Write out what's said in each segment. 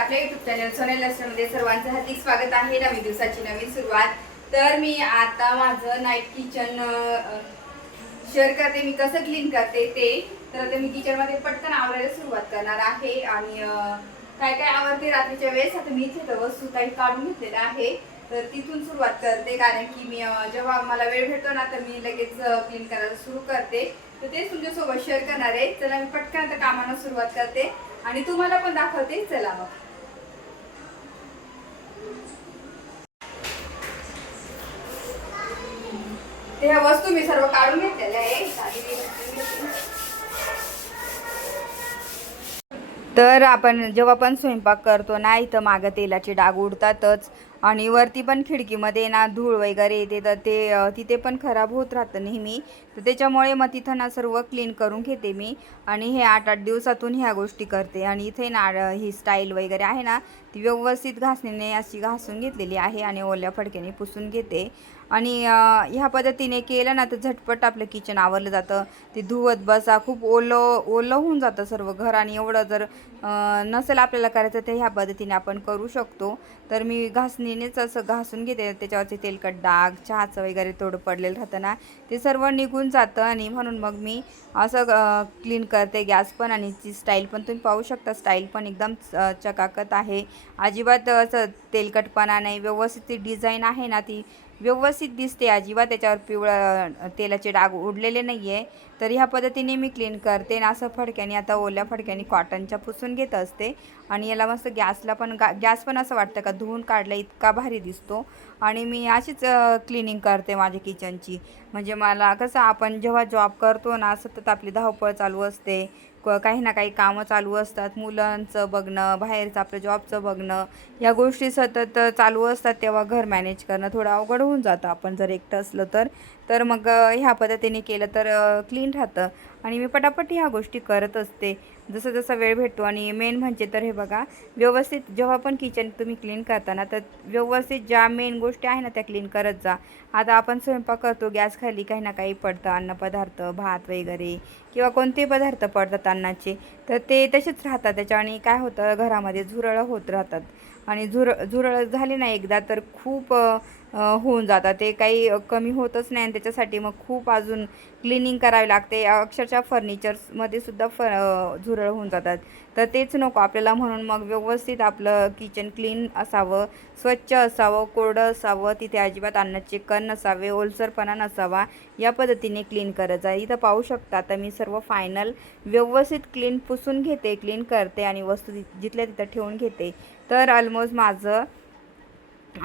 आपल्या YouTube channel सोनेल लक्ष्मीमध्ये सर्वांचं हार्दिक स्वागत आहे. नवीन दिवसाची नवीन सुरुवात. तर मी आता माझं नाईट किचन शेअर करते, मी कसं क्लीन करते ते. तर आता मी किचनमध्ये पटकन आवरायला सुरुवात करणार आहे आणि काय काय आवडते रात्रीच्या वेळेस आता मी इथे वस्तू काही काढून घेतलेल्या आहे. तर तिथून सुरुवात करते, कारण की मी जेव्हा मला वेळ भेटतो ना तर मी लगेच क्लीन करायला सुरू करते. तर तेच तुमच्यासोबत शेअर करणार आहे. चला मी पटकन आता कामाला सुरुवात करते आणि तुम्हाला पण दाखवते. चला मग. ते ह्या वस्तू मी सर्व काढून घेतलेल्या आहे. तर आपण जेव्हा पण स्वयंपाक करतो ना, इथं मागं तेलाचे डाग उडतातच आणि वरती पण खिडकीमध्ये ना धूळ वगैरे येते, तर ते तिथे पण खराब होत राहतं नेहमी. तर त्याच्यामुळे मग तिथं ना सर्व क्लीन करून घेते मी आणि हे 8-8 दिवसातून ह्या गोष्टी करते. आणि इथे ना ही स्टाईल वगैरे आहे ना, ती व्यवस्थित घासणीने अशी घासून घेतलेली आहे आणि ओल्या फडक्याने पुसून घेते. आणि ह्या पद्धतीने केलं ना तर झटपट आपलं किचन आवरलं जातं. ते धुवत बसा, खूप ओलं ओलं होऊन जातं सर्व घर. आणि एवढं जर नसेल आपल्याला करायचं तर ह्या पद्धतीने आपण करू शकतो. तर मी घासणीनेच असं घासून घेते. त्याच्यावरचे तेलकट डाग, चहाचं वगैरे थोडं पडलेलं राहतं ना, ते सर्व निघून जातं. आणि म्हणून मग मी असं क्लीन करते गॅस पण. आणि ती स्टाईल पण तुम्ही पाहू शकता, स्टाईल पण एकदम चकाकत आहे. अजिबात असं तेलकटपणा नाही, व्यवस्थित ती डिझाईन आहे ना ती व्यवस्थित दिसते. अजिबात त्याच्यावर पिवळं तेलाचे डाग उडलेले नाही आहे. तर ह्या पद्धतीने मी क्लीन करते ना, असं फडक्याने, आता ओल्या फडक्याने कॉटनच्या पुसून घेत असते. आणि याला मस्त गॅसला पण गॅस पण असं वाटतं का धुवून काढला इतका भारी दिसतो. आणि मी अशीच क्लिनिंग करते माझ्या किचनची. म्हणजे मला कसं, आपण जेव्हा जॉब करतो ना, सतत आपली धावपळ चालू असते, काही ना काही कामं चालू असतात, मुलांचं बघणं, बाहेरचं आपलं जॉबचं बघणं, या गोष्टी सतत चालू असतात, तेव्हा घर मॅनेज करणं थोडं अवघड होऊन जातं आपण जर एकटं असलं तर. तर मग ह्या पद्धतीने केलं तर क्लीन राहतं. आणि मी पटापट ह्या गोष्टी करत असते जसं जसा वेळ भेटतो. आणि मेन म्हणजे तर हे बघा, व्यवस्थित जेव्हा पण किचन तुम्ही क्लीन करताना तर व्यवस्थित ज्या मेन गोष्टी आहे ना त्या क्लीन करत जा. आता आपण स्वयंपाक करतो, गॅस खाली काही ना काही पडतं, अन्नपदार्थ, भात वगैरे किंवा कोणतेही पदार्थ पडतात अन्नाचे, तर ते तसेच राहतात. त्याच्याने काय होतं, घरामध्ये झुरळं होत राहतात. आणि झुरळ झाली ना एकदा तर खूप होऊन जातात, ते काही कमी होतच नाही. आणि त्याच्यासाठी मग खूप अजून क्लिनिंग करावी लागते. अक्षरशः फर्निचर्समध्ये सुद्धा झुरळ होऊन जातात. तर तेच नको आपल्याला. म्हणून मग व्यवस्थित आपलं किचन क्लीन असावं, स्वच्छ असावं, कोरडं असावं, तिथे अजिबात अन्नाचे कण नसावे, ओलसरपणा नसावा, या पद्धतीने क्लीन करत जा. इथं पाहू शकता तर मी सर्व फायनल व्यवस्थित क्लीन पुसून घेते, क्लीन करते आणि वस्तू जिथल्या तिथं ठेवून घेते. तर ऑलमोस्ट माझं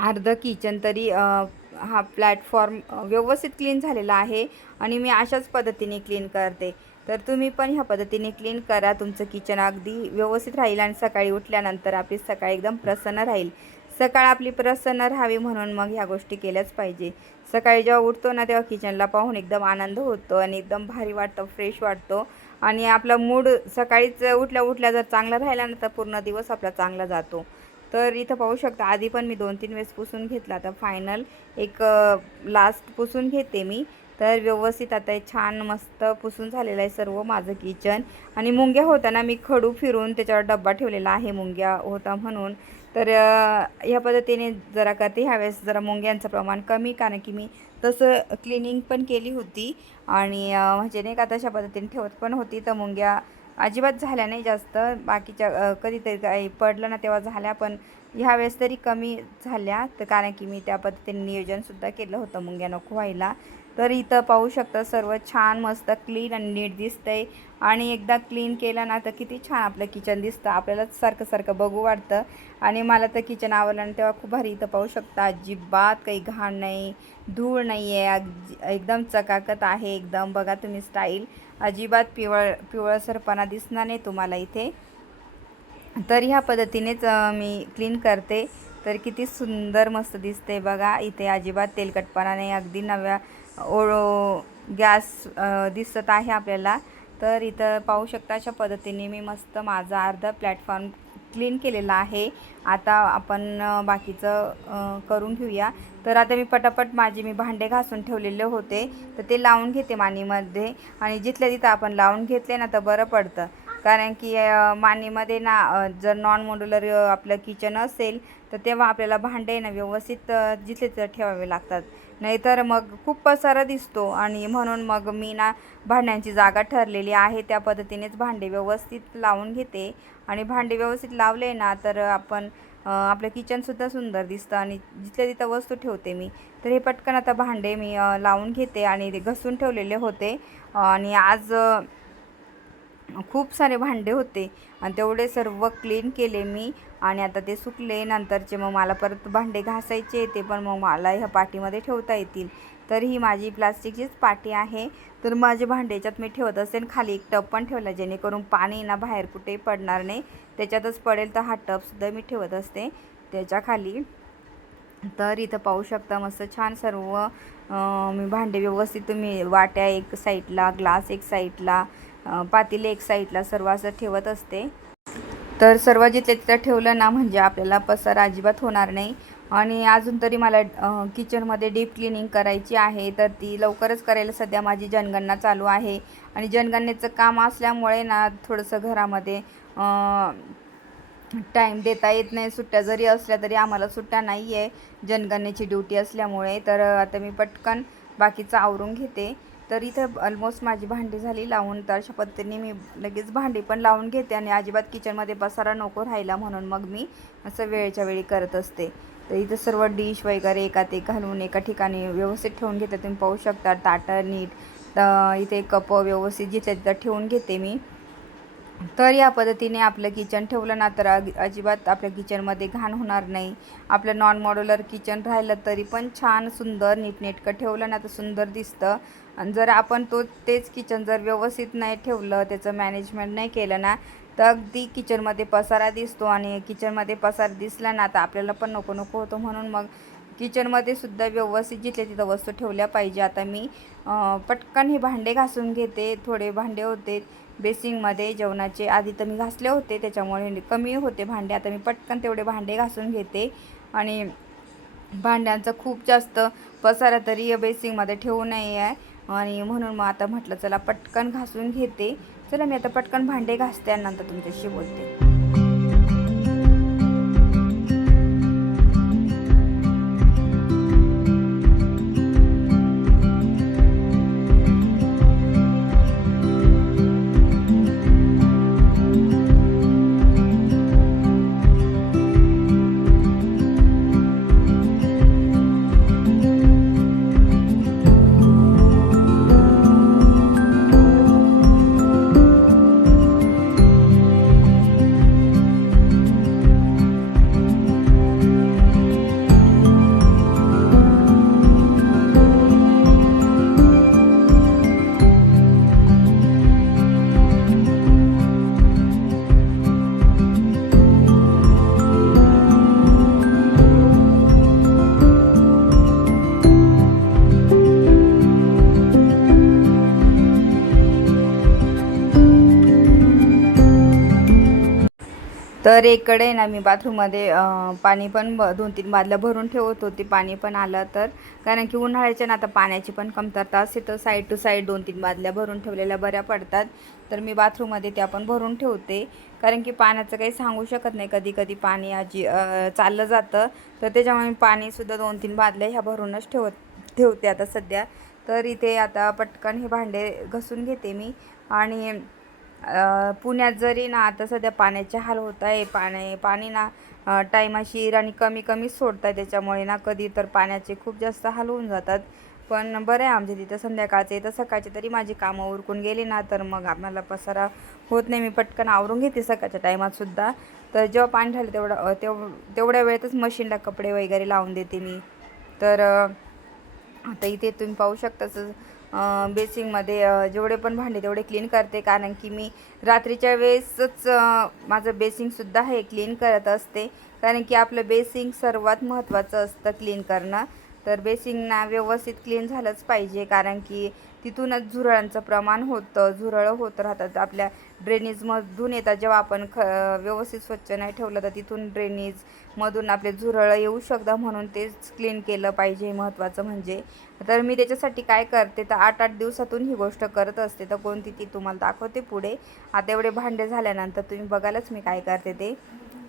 अर्ध किचन तरी हा प्लॅटफॉर्म व्यवस्थित क्लीन झालेला आहे. आणि मी अशाच पद्धतीने क्लीन करते. तर तुम्ही पण ह्या पद्धतीने क्लीन करा, तुमचं किचन अगदी व्यवस्थित राहील. आणि सकाळी उठल्यानंतर आपली सकाळ एकदम प्रसन्न राहील. सकाळ आपली प्रसन्न राहावी म्हणून मग ह्या गोष्टी केल्याच पाहिजे. सकाळी जेव्हा उठतो ना तेव्हा किचनला पाहून एकदम आनंद होतो आणि एकदम भारी वाटतं, फ्रेश वाटतो. आणि आपला मूड सकाळीच उठल्या उठल्या जर चांगला राहिला ना तर पूर्ण दिवस आपला चांगला जातो. तर इथं पाहू शकता, आधी पण मी 2-3 वेळेस पुसून घेतला, तर फायनल एक लास्ट पुसून घेते मी. तर व्यवस्थित आता हे छान मस्त पुसून झालेलं आहे सर्व माझं किचन. आणि मुंग्या होता ना, मी खडू फिरून त्याच्यावर डब्बा ठेवलेला आहे मुंग्या होता म्हणून. तर ह्या पद्धतीने जरा करते. ह्यावेळेस जरा मुंग्यांचं प्रमाण कमी, कारण की मी तसं क्लिनिंग पण केली होती. आणि म्हणजे नाही का तशा पद्धतीने ठेवत पण होती, तर मुंग्या अजिबात झाल्या नाही जास्त. बाकीच्या कधीतरी काही पडलं ना तेव्हा झाल्या, पण ह्यावेळेस तरी कमी झाल्या. तर कारण की मी त्या पद्धतीने नियोजनसुद्धा केलं होतं मुंग्या नको व्हायला. तर इथं पाहू शकता सर्व छान मस्त क्लीन आणि नीट दिसतंय. आणि एकदा क्लीन केलं ना तर किती छान आपलं किचन दिसतं, आपल्यालाच सारखं सारखं बघू वाटतं. आणि मला तर किचन आवडलं आणि तेव्हा खूप भारी. इथं पाहू शकता अजिबात काही घाण नाही, धूळ नाही आहे, एकदम चकाकत आहे एकदम. बघा तुम्ही स्टाईल, अजिबात पिवळसरपणा दिसणार नाही तुम्हाला इथे. तर ह्या पद्धतीनेच मी क्लीन करते. तर किती सुंदर मस्त दिसते बघा. इथे अजिबात तेलकटपणा नाही, अगदी नव्या गॅस दिसत आहे आपल्याला. तर इथं पाहू शकता अशा पद्धतीने मी मस्त माझा अर्धा प्लॅटफॉर्म क्लीन केलेला आहे. आता आपण बाकीचं करून घेऊया. तर आता मी पटापट मी भांडे घासून ठेवलेले होते, तर ते लावून घेते मानीमध्ये. आणि जिथल्या तिथं आपण लावून घेतले ना तर बरं पडतं, कारण की मानीमध्ये ना जर नॉन मॉड्युलर आपलं किचन असेल तर तेव्हा आपल्याला भांडे ना व्यवस्थित जिथे तिथे ठेवावे लागतात, नाहीतर मग खूप पसारा दिसतो. आणि म्हणून मग मी ना भांड्यांची जागा ठरलेली आहे त्या पद्धतीनेच भांडे व्यवस्थित लावून घेते. आणि भांडे व्यवस्थित लावले ना तर आपण आपलं किचनसुद्धा सुंदर दिसतं आणि जिथल्या तिथं वस्तू ठेवते मी. तर हे पटकन आता भांडे मी लावून घेते आणि ते घसून ठेवलेले होते. आणि आज खूप सारे भांडे होते आणि तेवढे सर्व क्लीन केले मी. आणि आता ते सुकले, नंतरचे मग मला परत भांडे घासायचे, ते पण मग मला ह्या पाटीमध्ये ठेवता येतील. तर ही माझी प्लास्टिकचीच पाटी आहे. तर माझे भांडे याच्यात मी ठेवत असते. खाली एक टब पण ठेवला जेणेकरून पाणी ना बाहेर कुठेही पडणार नाही, त्याच्यातच पडेल. तर हा टबसुद्धा मी ठेवत असते त्याच्या खाली. तर इथं पाहू शकता मस्त छान सर्व मी भांडे व्यवस्थित, तुम्ही वाट्या एक साईडला, ग्लास एक साईडला, पातेले एक साईडला सर्व असं ठेवत असते. तर सर्व जिथल्या तिथं ठेवलं ना म्हणजे आपल्याला पसारा अजिबात होणार नाही. आणि अजून तरी मला किचनमध्ये डीप क्लिनिंग करायची आहे, तर ती लवकरच करायला सध्या माझी जनगणना चालू आहे. आणि जनगणनेचं काम असल्यामुळे ना थोडंसं घरामध्ये टाईम देता येत नाही. सुट्ट्या जरी असल्या तरी आम्हाला सुट्ट्या नाही आहे जनगणनेची ड्युटी असल्यामुळे. तर आता मी पटकन बाकीचं आवरून घेते. तर इथं ऑलमोस्ट माझी भांडी झाली लावून. तर अशा पद्धतीने मी लगेच भांडी पण लावून घेते आणि अजिबात किचनमध्ये पसारा नको राहिला म्हणून मग मी असं वेळच्या वेळी करत असते. तर इथं सर्व डिश वगैरे एकात एक घालून एका ठिकाणी व्यवस्थित ठेवून घेते. तुम्ही पाहू शकता ताटं नीट, इथे कप व्यवस्थित जिथल्या तिथं ठेवून घेते मी. तर या पद्धतीने आपलं किचन ठेवलं ना तर अजिबात आपल्या किचनमध्ये घाण होणार नाही. आपलं नॉन मॉड्युलर किचन राहिलं तरी पण छान सुंदर नीटनेटकं ठेवलं ना तर सुंदर दिसतं. आणि जर आपण तेच किचन जर व्यवस्थित नाही ठेवलं, त्याचं मॅनेजमेंट नाही केलं ना तर अगदी किचनमध्ये पसारा दिसतो. आणि किचनमध्ये पसारा दिसला ना तर आपल्याला पण नको नको होतं. म्हणून मग किचनमध्ये सुद्धा व्यवस्थित जिथल्या तिथं वस्तू ठेवल्या पाहिजे. आता मी पटकन हे भांडे घासून घेते. थोडे भांडे होते बेसिंगमध्ये जेवणाचे, आधी तर मी घासले होते त्याच्यामुळे कमी होते भांडे. आता मी पटकन तेवढे भांडे घासून घेते. आणि भांड्यांचा खूप जास्त पसारा तरी बेसिंगमध्ये ठेवू नये आहे. आणि म्हणून मग आता म्हटलं चला पटकन घासून घेते. चला मी आता पटकन भांडे घासते आणि नंतर तुमच्याशी बोलते. तर एककडे ना मी बाथरूममध्ये पाणी पण 2-3 बादल्या भरून ठेवत होते. पाणी पण आलं तर, कारण की उन्हाळ्याच्या ना आता पाण्याची पण कमतरता असते. तर साईड टू साईड 2-3 बादल्या भरून ठेवलेल्या बऱ्या पडतात. तर मी बाथरूममध्ये त्या पण भरून ठेवते, कारण की पाण्याचं काही सांगू शकत नाही, कधी कधी पाणी चाललं जातं. तर त्याच्यामुळे मी पाणीसुद्धा 2-3 बादल्या ह्या भरूनच ठेवते आता सध्या. तर इथे आता पटकन हे भांडे घसून घेते मी. आणि पुण्यात जरी ना आता सध्या पाण्याचे हाल होत आहे. पाणी ना टायमाशीर आणि कमी कमीच सोडत आहे. त्याच्यामुळे ना कधी तर पाण्याचे खूप जास्त हाल होऊन जातात. पण बरं आहे आमच्या तिथं संध्याकाळचे, तर सकाळचे तरी माझी कामं उरकून गेली ना तर मग आम्हाला पसारा होत नाही. मी पटकन आवरून घेते सकाळच्या टायमातसुद्धा. तर जेव्हा पाणी झालं तेवढ्या वेळेतच मशीनला कपडे वगैरे लावून देते मी. तर आता इथे तुम्ही पाहू शकताच बेसिंगमध्ये जेवढे पण भांडे तेवढे क्लीन करते, कारण की मी रात्रीच्या वेळेसच माझं बेसिंगसुद्धा हे क्लीन करत असते. कारण की आपलं बेसिंग सर्वात महत्त्वाचं असतं क्लीन करणं. तर बेसिंग ना व्यवस्थित क्लीन झालंच पाहिजे, कारण की तिथूनच झुरळांचं प्रमाण होतं, झुरळं होत राहतात आपल्या ड्रेनेजमधून येतात. जेव्हा आपण व्यवस्थित स्वच्छ नाही ठेवलं तर तिथून ड्रेनेजमधून आपले झुरळं येऊ शकतात, म्हणून तेच क्लीन केलं पाहिजे महत्त्वाचं म्हणजे. तर मी त्याच्यासाठी काय करते तर 8-8 दिवसातून ही गोष्ट करत असते. तर कोणती ती तुम्हाला दाखवते पुढे. आता एवढे भांडे झाल्यानंतर तुम्ही बघालच मी काय करते ते.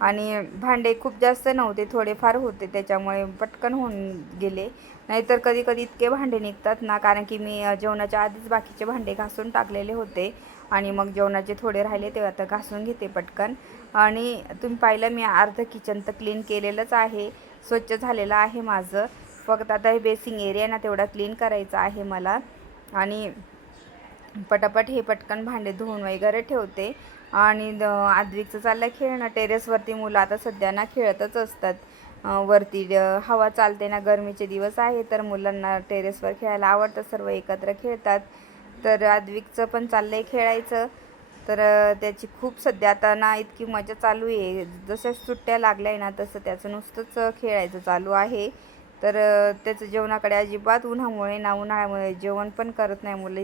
आणि भांडे खूप जास्त नव्हते, थोडेफार होते, त्याच्यामुळे पटकन होऊन गेले. नाहीतर कधी कधी इतके भांडे निघतात ना, कारण की मी जेवणाच्या आधीच बाकीचे भांडे घासून टाकलेले होते आणि मग जेवणाचे थोडे राहिले ते आता घासून घेते पटकन. आणि तुम्ही पाहिलं मी अर्ध किचन तर क्लीन केलेलंच आहे, स्वच्छ झालेलं आहे माझं. फक्त आता हे बेसिंग एरिया ना तेवढा क्लीन करायचा आहे मला. आणि पटापट हे पटकन भांडे धुवून वगैरे ठेवते. आणि आद्विकचं चाललं खेळणं टेरेसवरती. मुलं आता सध्या ना खेळतच असतात वरती. हवा चालते ना, गरमीचे दिवस आहे तर मुलांना टेरेसवर खेळायला आवडतं, सर्व एकत्र खेळतात. तर आद्विकचं पण चाललं आहे खेळायचं. तर त्याची खूप सध्या आता ना इतकी मजा चालू आहे, जशा सुट्ट्या लागल्या आहे ना तसं त्याचं नुसतंच खेळायचं चालू आहे. तर त्याचं जेवणाकडे अजिबात उन्हामुळे ना, उन्हाळ्यामुळे जेवण पण करत नाही मुलं.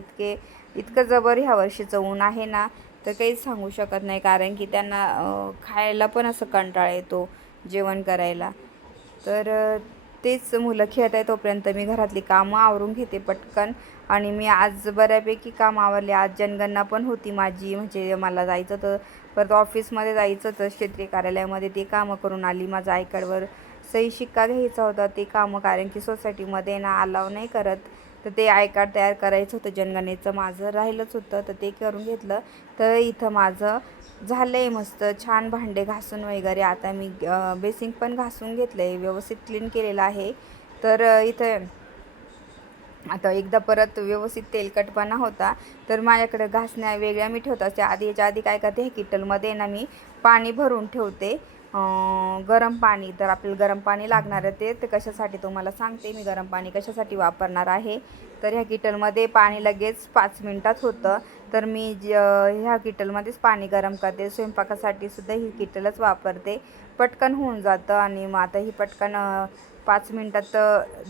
इतकं जबर ह्या वर्षीचं ऊन आहे ना, तर काहीच सांगू शकत नाही, कारण की त्यांना खायला पण असं कंटाळा येतो जेवण करायला. तर तेच मुलं खेळत आहे तोपर्यंत मी घरातली कामं आवरून घेते पटकन. आणि मी आज बऱ्यापैकी काम आवरले. आज जनगणना पण होती माझी, म्हणजे मला जायचं तर परत ऑफिसमध्ये जायचं तर क्षेत्रीय कार्यालयामध्ये ते कामं करून आली. माझा आय कार्डवर सही शिक्का घ्यायचा होता, ते कामं, कारण की सोसायटीमध्ये ना अलाव नाही करत. तर ते आय कार्ड तयार करायचं होतं जनगणनेचं, माझं राहिलंच होतं, तर ते करून घेतलं. तर इथं माझं झालं आहे मस्त छान भांडे घासून वगैरे. आता मी बेसिंग पण घासून घेतलं आहे, व्यवस्थित क्लीन केलेलं आहे. तर इथं आता एकदा परत व्यवस्थित तेलकटपणा होता, तर माझ्याकडे घासण्या वेगळ्या मी ठेवत असते. याच्या आधी काय करते, हे किटलमध्ये ना मी पाणी भरून ठेवते, गरम पाणी. तर आपल्याला गरम पाणी लागणार आहे ते कशासाठी तुम्हाला सांगते मी, गरम पाणी कशासाठी वापरणार आहे. तर ह्या किटलमध्ये पाणी लगेच 5 मिनटात होतं. तर मी ह्या किटलमध्येच पाणी गरम करते. स्वयंपाकासाठी सुद्धा ही किटलच वापरते, पटकन होऊन जातं. आणि मग आता ही पटकन 5 मिनटात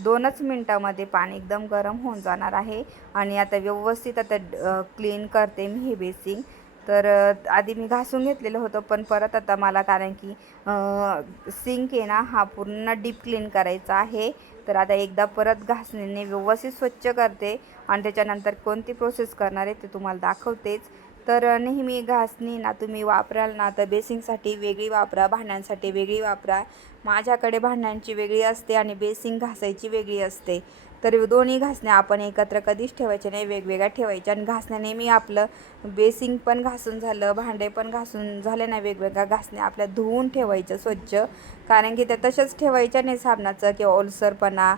2च मिनटामध्ये पाणी एकदम गरम होऊन जाणार आहे. आणि आता व्यवस्थित आता क्लीन करते मी हे बेसिंग. तर आधी मी घासून घेतलेलं होतं, पण परत आता मला, कारण की सिंक आहे ना हा पूर्ण डीप क्लीन करायचा आहे. तर आता एकदा परत घासणीने व्यवस्थित स्वच्छ करते आणि त्याच्यानंतर कोणती प्रोसेस करणार आहे ते तुम्हाला दाखवतेच. तर नेहमी घासणी ना तुम्ही वापराल ना तर बेसिंगसाठी वेगळी वापरा, भांड्यांसाठी वेगळी वापरा. माझ्याकडे भांड्यांची वेगळी असते आणि बेसिंग घासायची वेगळी असते. तर दोन्ही घासण्या आपण एकत्र कधीच ठेवायच्या नाही, वेगवेगळ्या ठेवायच्या. आणि घासण्याने मी आपलं बेसिंग पण घासून झालं, भांडे पण घासून झाले ना, वेगवेगळ्या घासण्या आपल्या धुवून ठेवायच्या स्वच्छ, कारण की त्या तशाच ठेवायच्या नाही साबणाचं किंवा ओलसरपणा.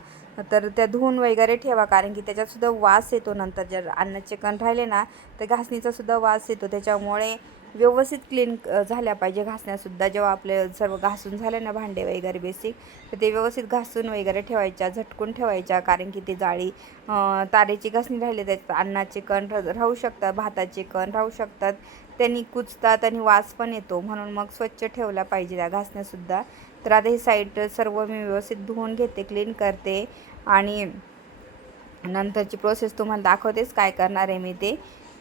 तर त्या धुवून वगैरे ठेवा, कारण की त्याच्यातसुद्धा वास येतो नंतर. जर अन्न चिकन राहिले ना तर घासणीचासुद्धा वास येतो. त्याच्यामुळे व्यवस्थित क्लीन झाल्या पाहिजे घासण्यासुद्धा. जेव्हा आपले सर्व घासून झाले ना भांडे वगैरे बेसिक, तर ते व्यवस्थित घासून वगैरे ठेवायच्या, झटकून ठेवायच्या, कारण की ते जाळी तारेची घासणी राहिली त्याच्यात अन्नाचे कण राहू शकतात, भाताचे कण राहू शकतात, त्यांनी कुचतात आणि वास पण येतो. म्हणून मग स्वच्छ ठेवल्या पाहिजे त्या घासण्यासुद्धा. तर आता ही साईड सर्व मी व्यवस्थित धुवून घेते, क्लीन करते. आणि नंतरची प्रोसेस तुम्हाला दाखवतेच काय करणार आहे मी ते.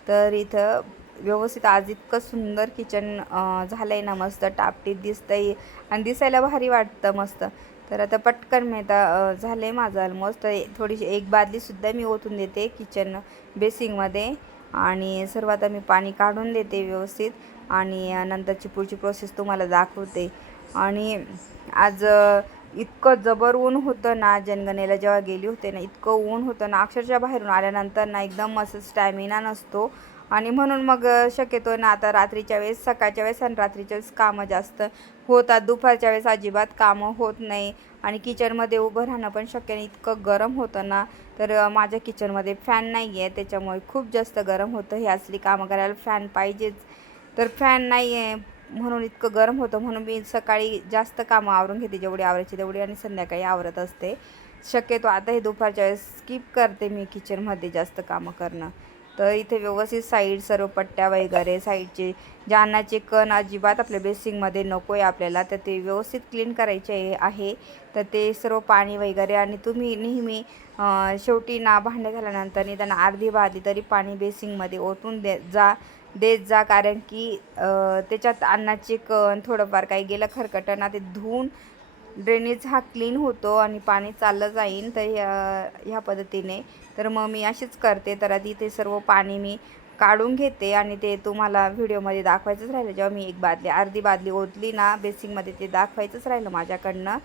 तर इथं व्यवस्थित आज इतकं सुंदर किचन झालं आहे ना, मस्त टापटीप दिसतं आहे आणि दिसायला भारी वाटतं मस्त. तर आता पटकन मी आता झालं आहे माझं ऑलमोस्ट. थोडीशी एक बादलीसुद्धा मी ओतून देते किचन बेसिंगमध्ये. आणि सर्व आता मी पाणी काढून देते व्यवस्थित. आणि नंतरची पुढची प्रोसेस तुम्हाला दाखवते. आणि आज इतकं जबर ऊन होतं ना, जनगणनेला जेव्हा गेली होते ना, इतकं ऊन होतं ना, अक्षरशः बाहेरून आल्यानंतर ना एकदम असं स्टॅमिना नसतो. आणि म्हणून मग शक्यतो ना आता रात्रीच्या वेळेस, सकाळच्या वेळेस आणि रात्रीच्या वेळेस कामं जास्त होतात, दुपारच्या वेळेस अजिबात कामं होत नाही. आणि किचनमध्ये उभं राहणं पण शक्य नाही, इतकं गरम होतं ना. तर माझ्या किचनमध्ये फॅन नाही आहे, त्याच्यामुळे खूप जास्त गरम होतं. हे असली कामं करायला फॅन पाहिजेच. तर फॅन नाही आहे म्हणून इतकं गरम होतं. म्हणून मी सकाळी जास्त कामं आवरून घेते, जेवढी आवरायची तेवढी, आणि संध्याकाळी आवरत असते शक्यतो. आता हे दुपारच्या वेळेस स्किप करते मी किचनमध्ये जास्त कामं करणं. तर इथे व्यवस्थित साईड सर्व पट्ट्या वगैरे साईडचे जे अन्नाचे कण अजिबात आपल्या बेसिंगमध्ये नको आहे आपल्याला, तर ते व्यवस्थित क्लीन करायचे आहे. तर ते सर्व पाणी वगैरे आणि तुम्ही नेहमी शेवटी ना भांडे झाल्यानंतर निदान अर्धी बादली तरी पाणी बेसिंगमध्ये ओतून देत जा, कारण की त्याच्यात अन्नाचे कण थोडंफार काही गेलं खरकटं ना, ते धुवून ड्रेनेज हा क्लीन होतो आणि पाणी चाललं जाईल. तर ह्या पद्धतीने तर मग मी अशीच करते. तर आधी ते सर्व पाणी मी काढून घेते आणि ते तुम्हाला व्हिडिओमध्ये दाखवायचंच राहिलं. जेव्हा मी अर्धी बादली ओतली ना बेसिंगमध्ये, ते दाखवायचंच राहिलं माझ्याकडनं,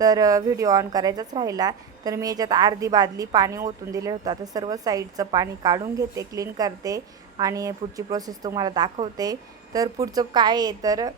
तर व्हिडिओ ऑन करायचाच राहिला. तर मी याच्यात अर्धी बादली पाणी ओतून दिलं होतं. आता सर्व साईडचं पाणी काढून घेते, क्लीन करते आणि पुढची प्रोसेस तुम्हाला दाखवते. तर पुढचं काय आहे, तर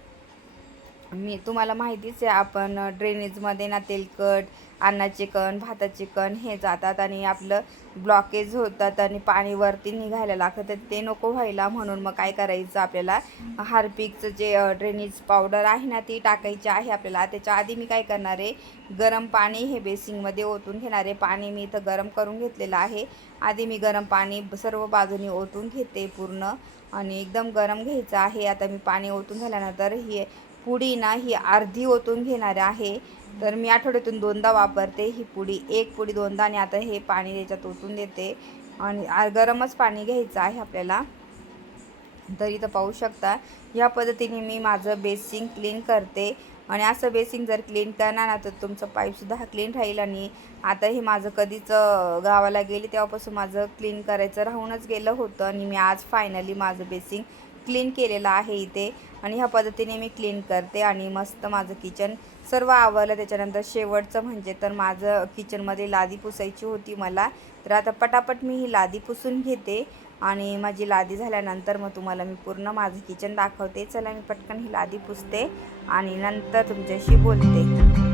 मी तुम्हाला माहितीच आहे, आपण ड्रेनेजमध्ये ना तेलकट, अन्नाचे कण, भाताचे कण हे जातात आणि आपलं ब्लॉकेज होतात आणि पाणी वरती निघायला लागतं. तर ते नको व्हायला म्हणून मग काय करायचं, आपल्याला हार्पिकचं जे ड्रेनेज पावडर आहे ना, ती टाकायची आहे आपल्याला. त्याच्या आधी मी काय करणार आहे, गरम पाणी हे बेसिंगमध्ये ओतून घेणार आहे. पाणी मी इथं गरम करून घेतलेलं आहे. आधी मी गरम पाणी सर्व बाजूनी ओतून घेते पूर्ण आणि एकदम गरम घ्यायचं आहे. आता मी पाणी ओतून झाल्यानंतर ही पुडी ना ही अर्धी ओतून घेणार आहे. तर मी आठवड्यातून 2दा वापरते ही पुडी, एक पुडी 2दा. आणि आता हे पाणी त्याच्यात ओतून देते आणि गरमच पाणी घ्यायचं आहे आपल्याला. तर इथं पाहू शकता, या पद्धतीने मी माझं बेसिंग क्लीन करते. आणि असं बेसिंग जर क्लीन करणार ना, तर तुमचं पाईपसुद्धा हा क्लीन राहील. आणि आता हे माझं कधीच गावाला गेली तेव्हापासून माझं क्लीन करायचं राहूनच गेलं होतं आणि मी आज फायनली माझं बेसिंग क्लीन केलेलं आहे इथे. आणि ह्या पद्धतीने मी क्लीन करते आणि मस्त माझं किचन सर्व आवरलं. त्याच्यानंतर शेवटचं म्हणजे तर माझं किचनमध्ये लादी पुसायची होती मला. तर आता पटापट मी ही लादी पुसून घेते आणि माझी लादी झाल्यानंतर मग तुम्हाला मी पूर्ण माझं किचन दाखवते. चला मी पटकन ही लादी पुसते आणि नंतर तुमच्याशी बोलते.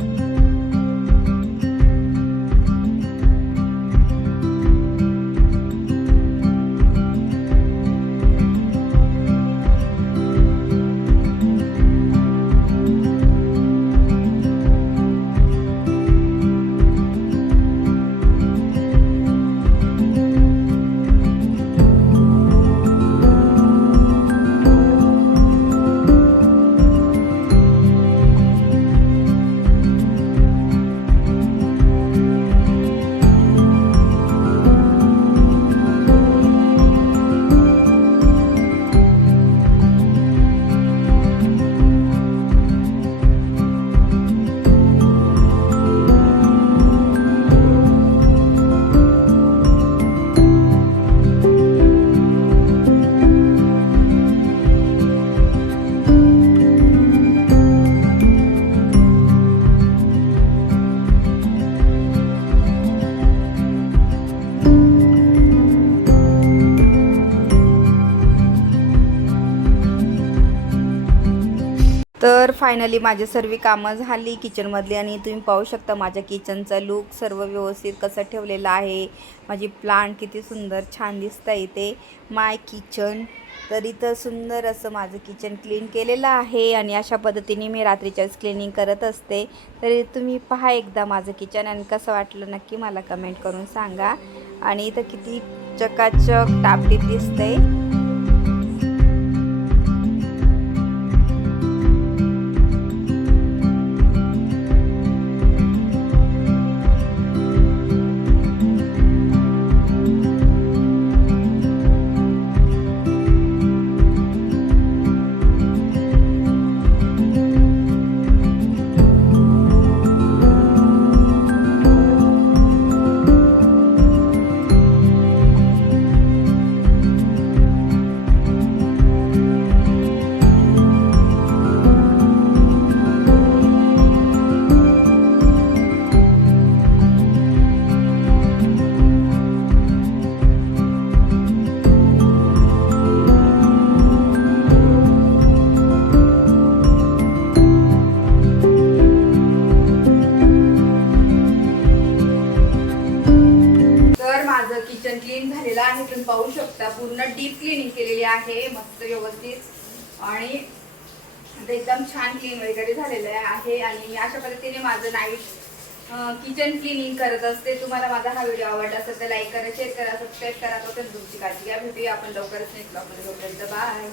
तर फायनली माझी सर्व कामं झाली किचनमधली आणि तुम्ही पाहू शकता माझ्या किचनचा लूक सर्व व्यवस्थित कसं ठेवलेला आहे. माझी प्लांट किती सुंदर छान दिसतं इथे माय किचन. तर इथं सुंदर असं माझं किचन क्लीन केलेलं आहे आणि अशा पद्धतीने मी रात्रीच्याच क्लिनिंग करत असते. तर तुम्ही पहा एकदा माझं किचन आणि कसं वाटलं नक्की मला कमेंट करून सांगा. आणि इथं किती चकाचक टापटीप दिसतंय. किचन क्लीन झालेलं आहे. तुम्ही पाहू शकता पूर्ण डीप क्लिनिंग केलेली आहे मस्त व्यवस्थित आणि एकदम छान क्लीन वगैरे झालेलं आहे. आणि मी अशा पद्धतीने माझं नाईट किचन क्लिनिंग करत असते. तुम्हाला माझा हा व्हिडिओ आवडला असेल तर लाईक करा, शेअर करा, सबस्क्राईब करा. तोपर्यंत तुमची काळजी घ्या. भेटूया आपण लवकरच नेक्स्ट ब्लॉगमध्ये. तोपर्यंत बाय.